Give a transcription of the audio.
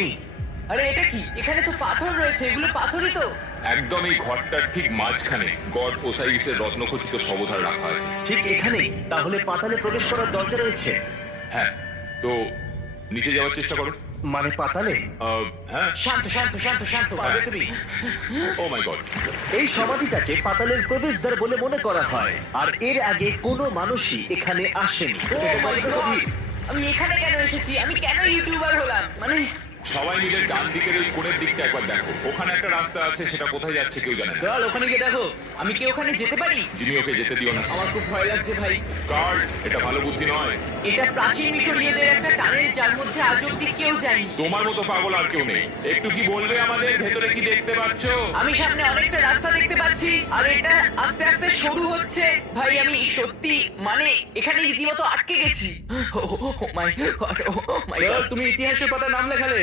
নেই। আরে এটা কি? এখানে তো পাথর রয়েছে, এগুলো পাথরই তো। একদম এই ঘরটার ঠিক মাঝখানে গড ওসাইরিসের রত্নখচিত শবধার রাখা আছে। ঠিক এখানেই তাহলে পাতালে প্রবেশ করার দরজা রয়েছে? হ্যাঁ, তো নিচে যাওয়ার চেষ্টা করো। মানে পাতালে? হ্যাঁ। শান্ত শান্ত শান্ত শান্ত। পারবে তুমি? ও মাই গড। এই সমাধিটাকে পাতালের প্রবেশদ্বার বলে মনে করা হয়, আর এর আগে কোনো মানুষই এখানে আসেনি। ও এটা মাই কতটা গড! গভীর? আমি এখানে কেন এসেছি? আমি কেন ইউটিউবার হলাম? মানে সবাই মিলে ডান দিকের ওই কোণের দিকটা একবার দেখো। ওখানে একটা রাস্তা আছে, সেটা কোথায় যাচ্ছে কেউ জানে না। গার্ল, ওখানে গিয়ে দেখো। আমি কি ওখানে যেতে পারি? জিমি, ওকে যেতে দিও না। আমার খুব ভয় লাগছে ভাই। কার্ড, এটা ভালো বুদ্ধি নয়। এটা প্রাচীন মিশরীয়দের একটা টানেল, যার মধ্যে আজ অব্দি কেউ যায়নি। তোমার মতো পাগল আর কেউ নেই। একটু কি বলবে আমাদের ভেতরে কি দেখতে পাচ্ছ? আমি সামনে অনেকটা রাস্তা দেখতে পাচ্ছি, আর এটা আস্তে আস্তে শুরু হচ্ছে। ভাই আমি সত্যি মানে এখানে রীতিমতো আটকে গেছি। ও মাই গড, ও মাই গড। তুমি ইতিহাসের পাতা নাম লেখালে।